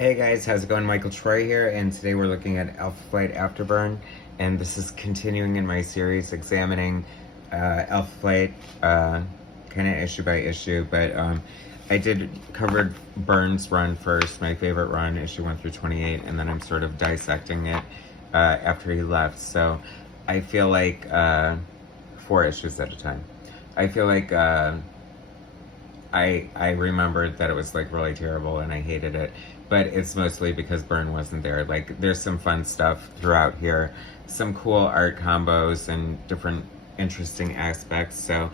Hey guys, how's it going? Michael Troy here, and today we're looking at Alpha Flight Afterburn, and this is continuing in my series examining Alpha Flight kind of issue by issue, but I did covered Byrne's run first, my favorite run, issue 1 through 28, and then I'm sort of dissecting it after he left, so I feel like 4 issues at a time. I feel like I remembered that it was like really terrible and I hated it, but it's mostly because Byrne wasn't there. Like, there's some fun stuff throughout here, some cool art combos and different interesting aspects. So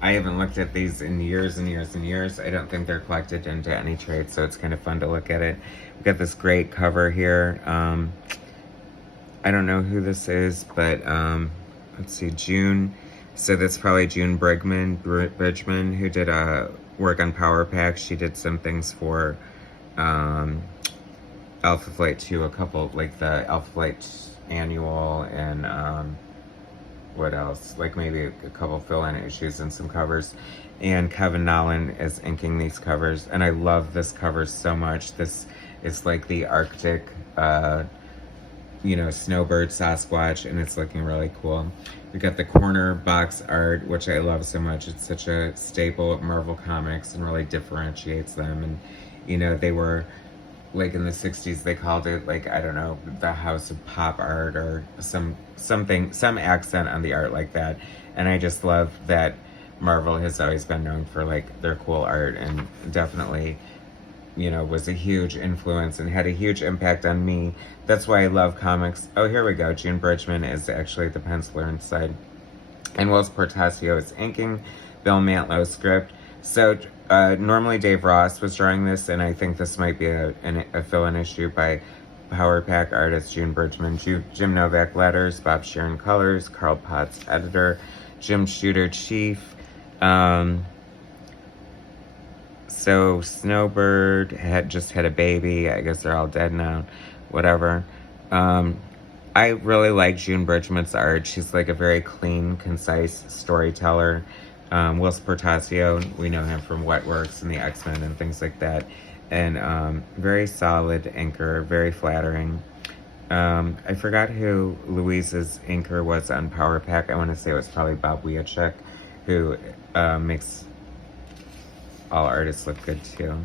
I haven't looked at these in years and years and years. I don't think they're collected into any trade, so it's kind of fun to look at it. We've got this great cover here. I don't know who this is, but let's see, June. So that's probably June Bridgman, who did work on Power Pack. She did some things for Alpha Flight 2, a couple, like the Alpha Flight Annual, and what else? Like maybe a couple fill-in issues and some covers. And Kevin Nolan is inking these covers, and I love this cover so much. This is like the Arctic, snowbird Sasquatch, and it's looking really cool. We got the corner box art, which I love so much. It's such a staple of Marvel Comics and really differentiates them. And, they were, like, in the 60s, they called it, like, I don't know, the House of Pop Art or some accent on the art like that. And I just love that Marvel has always been known for, like, their cool art, and definitely was a huge influence and had a huge impact on me. That's why I love comics. Oh, here we go. June Bridgman is actually the penciler inside. And Will Portasio is inking Bill Mantlow's script. So normally Dave Ross was drawing this, and I think this might be a fill-in issue by Power Pack artist June Bridgman. Jim Novak letters, Bob Sharon colors, Carl Potts editor, Jim Shooter chief. So Snowbird just had a baby. I guess they're all dead now. Whatever. I really like June Bridgman's art. She's like a very clean, concise storyteller. Will Portasio, we know him from Wetworks and the X-Men and things like that. And very solid inker, very flattering. I forgot who Louise's inker was on Power Pack. I want to say it was probably Bob Wiacek, who makes all artists look good too.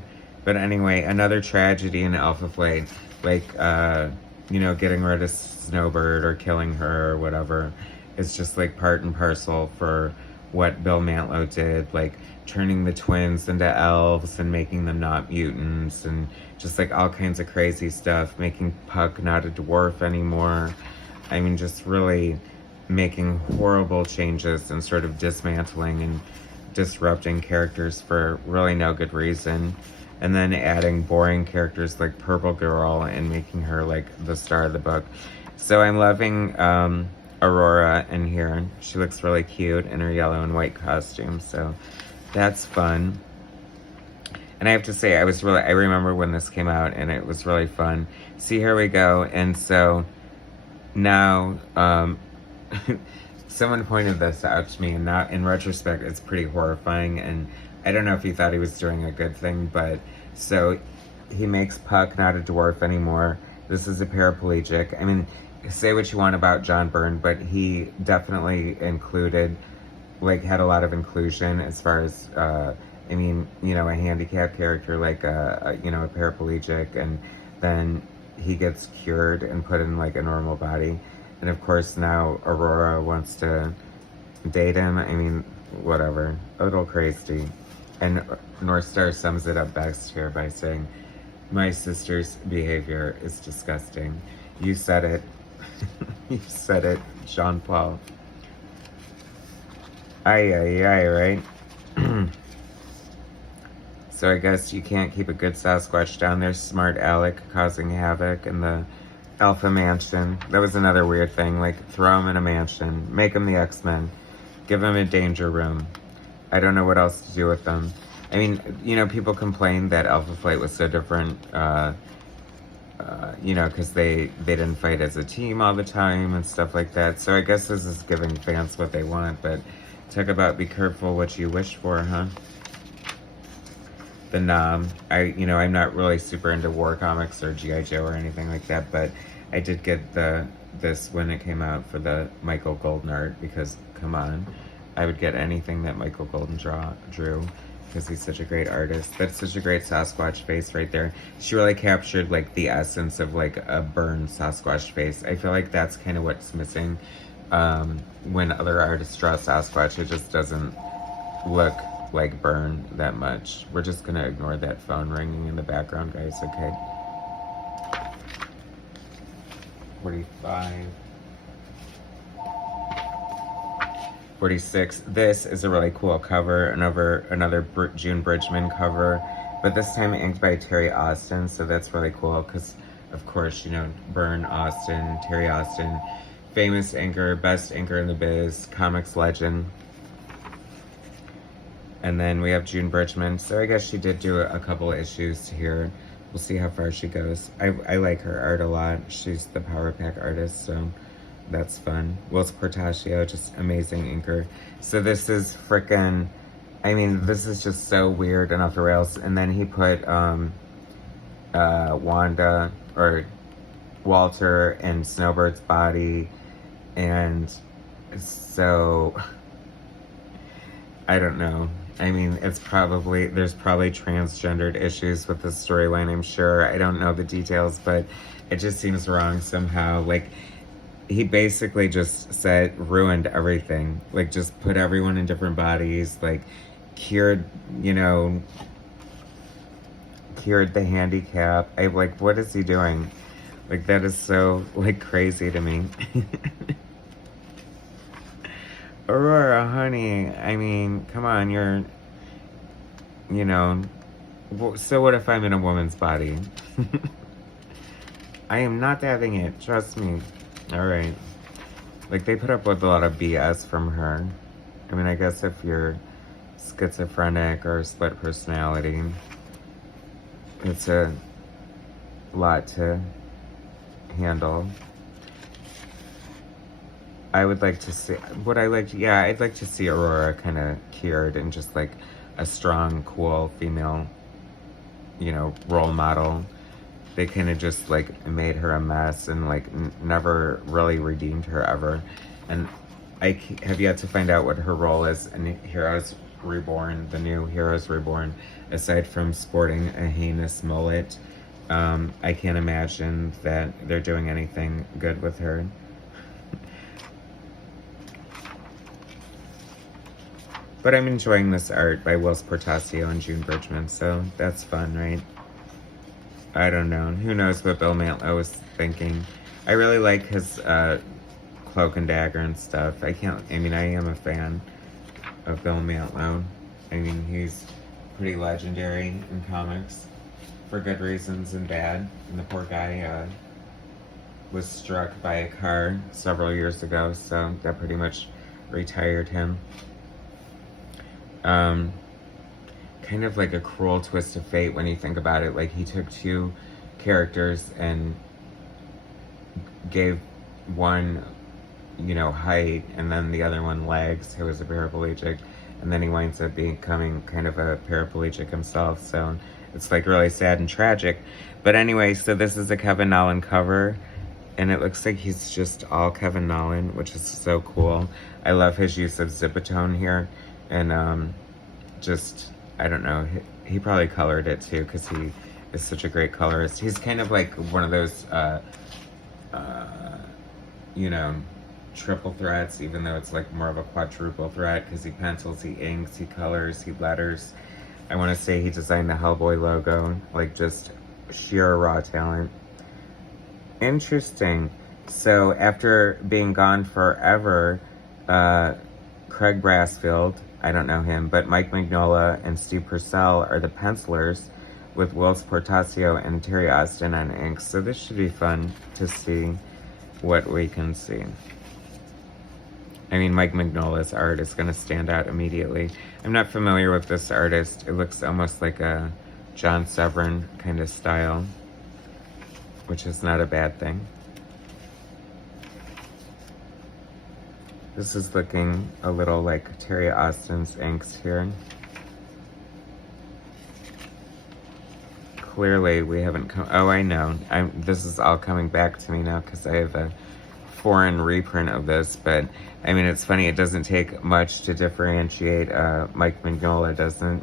But anyway, another tragedy in Alpha Flight, like getting rid of Snowbird or killing her or whatever, is just like part and parcel for what Bill Mantlo did, like turning the twins into elves and making them not mutants, and just like all kinds of crazy stuff, making Puck not a dwarf anymore. I mean, just really making horrible changes and sort of dismantling and disrupting characters for really no good reason, and then adding boring characters like Purple Girl and making her like the star of the book. So I'm loving Aurora in here. She looks really cute in her yellow and white costume, so that's fun. And I have to say, I remember when this came out, and it was really fun. See, here we go. And so now someone pointed this out to me, and now in retrospect it's pretty horrifying, and I don't know if he thought he was doing a good thing, but so he makes Puck not a dwarf anymore. This is a paraplegic. I mean, say what you want about John Byrne, but he definitely had a lot of inclusion as far as a handicapped character, like a paraplegic, and then he gets cured and put in like a normal body. And of course now Aurora wants to date him. I mean, whatever. A little crazy. And Northstar sums it up best here by saying, "My sister's behavior is disgusting." You said it. You said it, Jean Paul. Right? So I guess you can't keep a good Sasquatch down there. Smart Alec causing havoc in the Alpha Mansion. That was another weird thing. Like, throw him in a mansion. Make him the X-Men. Give him a danger room. I don't know what else to do with them. I mean, people complained that Alpha Flight was so different, because they didn't fight as a team all the time and stuff like that. So I guess this is giving fans what they want, but talk about be careful what you wish for, huh? the Nom. I'm not really super into war comics or G.I. Joe or anything like that, but I did get this when it came out for the Michael Golden art, because come on, I would get anything that Michael Golden drew, because he's such a great artist. That's such a great Sasquatch face right there. She really captured like the essence of like a Byrne Sasquatch face. I feel like that's kind of what's missing when other artists draw Sasquatch. It just doesn't look like Byrne that much. We're just gonna ignore that phone ringing in the background, guys, okay? 45. 46. This is a really cool cover, another June Bridgman cover, but this time inked by Terry Austin, so that's really cool because, of course, Byrne, Austin, Terry Austin, famous inker, best inker in the biz, comics legend. And then we have June Bridgman, so I guess she did do a couple issues here. We'll see how far she goes. I like her art a lot. She's the Power Pack artist, so that's fun. Wills Portacio, just amazing inker. So this is frickin', this is just so weird and off the rails. And then he put Wanda, or Walter, in Snowbird's body. And so, I don't know. There's probably transgendered issues with the storyline, I'm sure. I don't know the details, but it just seems wrong somehow. Like, he basically just ruined everything. Like, just put everyone in different bodies, like, cured the handicap. What is he doing? Like, that is so, crazy to me. Aurora, honey, come on, so what if I'm in a woman's body? I am not having it, trust me. Alright. They put up with a lot of BS from her. I guess if you're schizophrenic or split personality, it's a lot to handle. I'd like to see Aurora kind of cured and just a strong, cool female, role model. They kind of just made her a mess and never really redeemed her ever. And I have yet to find out what her role is in Heroes Reborn, the new Heroes Reborn, aside from sporting a heinous mullet. I can't imagine that they're doing anything good with her. But I'm enjoying this art by Wills Portacio and June Bridgman, so that's fun, right? I don't know. Who knows what Bill Mantlo was thinking. I really like his Cloak and Dagger and stuff. I am a fan of Bill Mantlo. He's pretty legendary in comics for good reasons and bad. And the poor guy was struck by a car several years ago, so that pretty much retired him. Kind of like a cruel twist of fate when you think about it. He took two characters and gave one, height, and then the other one legs, who was a paraplegic, and then he winds up becoming kind of a paraplegic himself, so it's really sad and tragic. But anyway, so this is a Kevin Nowlan cover, and it looks like he's just all Kevin Nowlan, which is so cool. I love his use of Zipatone here, and I don't know, he probably colored it too, because he is such a great colorist. He's kind of one of those, triple threats, even though it's more of a quadruple threat, because he pencils, he inks, he colors, he letters. I want to say he designed the Hellboy logo, just sheer raw talent. Interesting. So after being gone forever, Craig Brassfield, I don't know him, but Mike Mignola and Steve Purcell are the pencilers, with Wills Portacio and Terry Austin on inks. So this should be fun to see what we can see. Mike Mignola's art is going to stand out immediately. I'm not familiar with this artist. It looks almost like a John Severin kind of style, which is not a bad thing. This is looking a little like Terry Austin's inks here. clearly we haven't come, oh, I know. This is all coming back to me now because I have a foreign reprint of this, but I mean, it's funny, it doesn't take much to differentiate Mike Mignola, doesn't.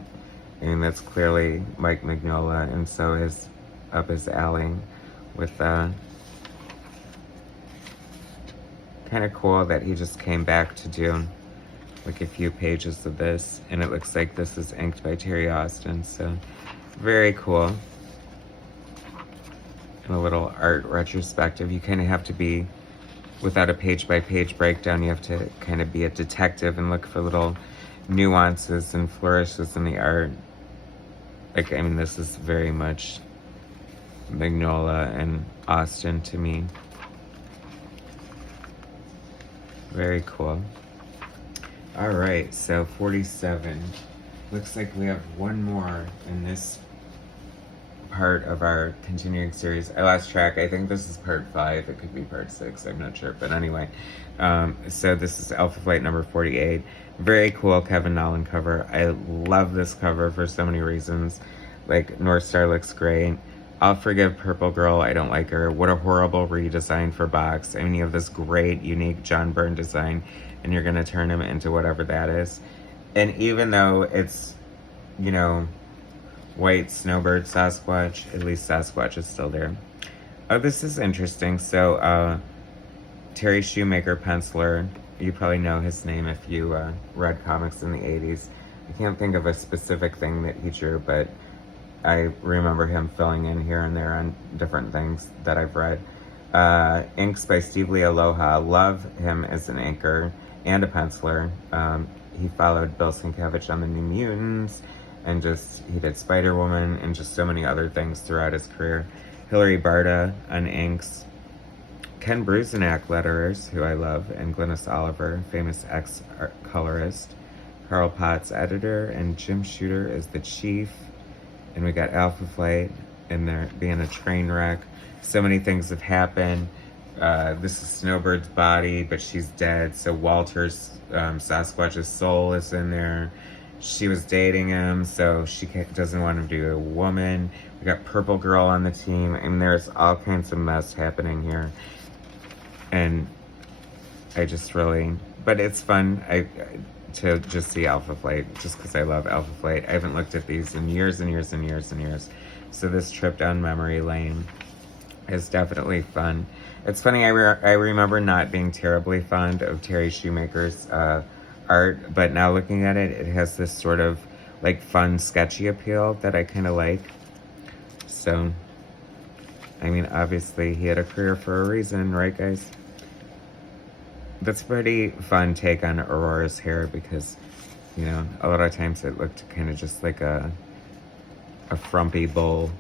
I mean, that's clearly Mike Mignola, and so is up his alley with kind of cool that he just came back to do like a few pages of this, and it looks like this is inked by Terry Austin, so very cool. And a little art retrospective. You kind of have to be, without a page-by-page breakdown, you have to kind of be a detective and look for little nuances and flourishes in the art. Like, I mean, this is very much Mignola and Austin to me. Very cool. All right, so 47. Looks like we have one more in this part of our continuing series. I lost track. I think this is part 5. It could be part 6. I'm not sure. But anyway, so this is Alpha Flight number 48. Very cool Kevin Nowlan cover. I love this cover for so many reasons. Like, North Star looks great. I'll forgive Purple Girl. I don't like her. What a horrible redesign for Box. I mean, you have this great, unique John Byrne design, and you're going to turn him into whatever that is. And even though it's, you know, white snowbird Sasquatch, at least Sasquatch is still there. Oh, this is interesting. So, Terry Shoemaker penciler, you probably know his name if you read comics in the 80s. I can't think of a specific thing that he drew, but I remember him filling in here and there on different things that I've read. Inks by Steve Lee Aloha. Love him as an inker and a penciler. He followed Bill Sienkiewicz on the New Mutants, and he did Spider-Woman and just so many other things throughout his career. Hilary Barta on inks. Ken Bruzenak letterers, who I love, and Glynis Oliver, famous ex-colorist. Carl Potts, editor, and Jim Shooter is the chief. And we got Alpha Flight in there being a train wreck. So many things have happened. This is Snowbird's body, but she's dead. So Walter's, Sasquatch's soul is in there. She was dating him, so she doesn't want him to be a woman. We got Purple Girl on the team, and there's all kinds of mess happening here. And I just really, but it's fun to just see Alpha Flight, just because I love Alpha Flight. I haven't looked at these in years and years and years and years. So this trip down memory lane is definitely fun. It's funny, I remember not being terribly fond of Terry Shoemaker's art, but now looking at it, it has this sort of like fun, sketchy appeal that I kind of like. So, I mean, obviously he had a career for a reason, right, guys? That's a pretty fun take on Aurora's hair because, you know, a lot of times it looked kind of just like a frumpy bowl.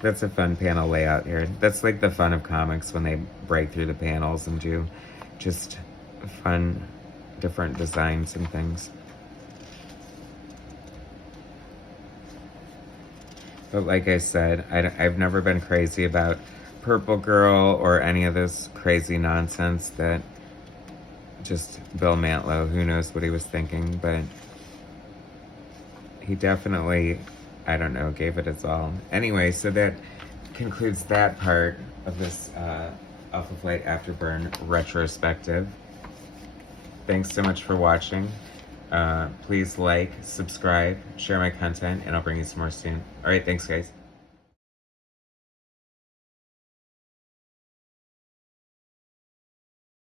That's a fun panel layout here. That's like the fun of comics when they break through the panels and do just fun, different designs and things. But like I said, I've never been crazy about Purple Girl or any of this crazy nonsense that just Bill Mantlo, who knows what he was thinking, but he definitely, I don't know, gave it his all. Anyway, so that concludes that part of this Alpha Flight Afterburn retrospective. Thanks so much for watching. Please like, subscribe, share my content, and I'll bring you some more soon. All right, thanks, guys.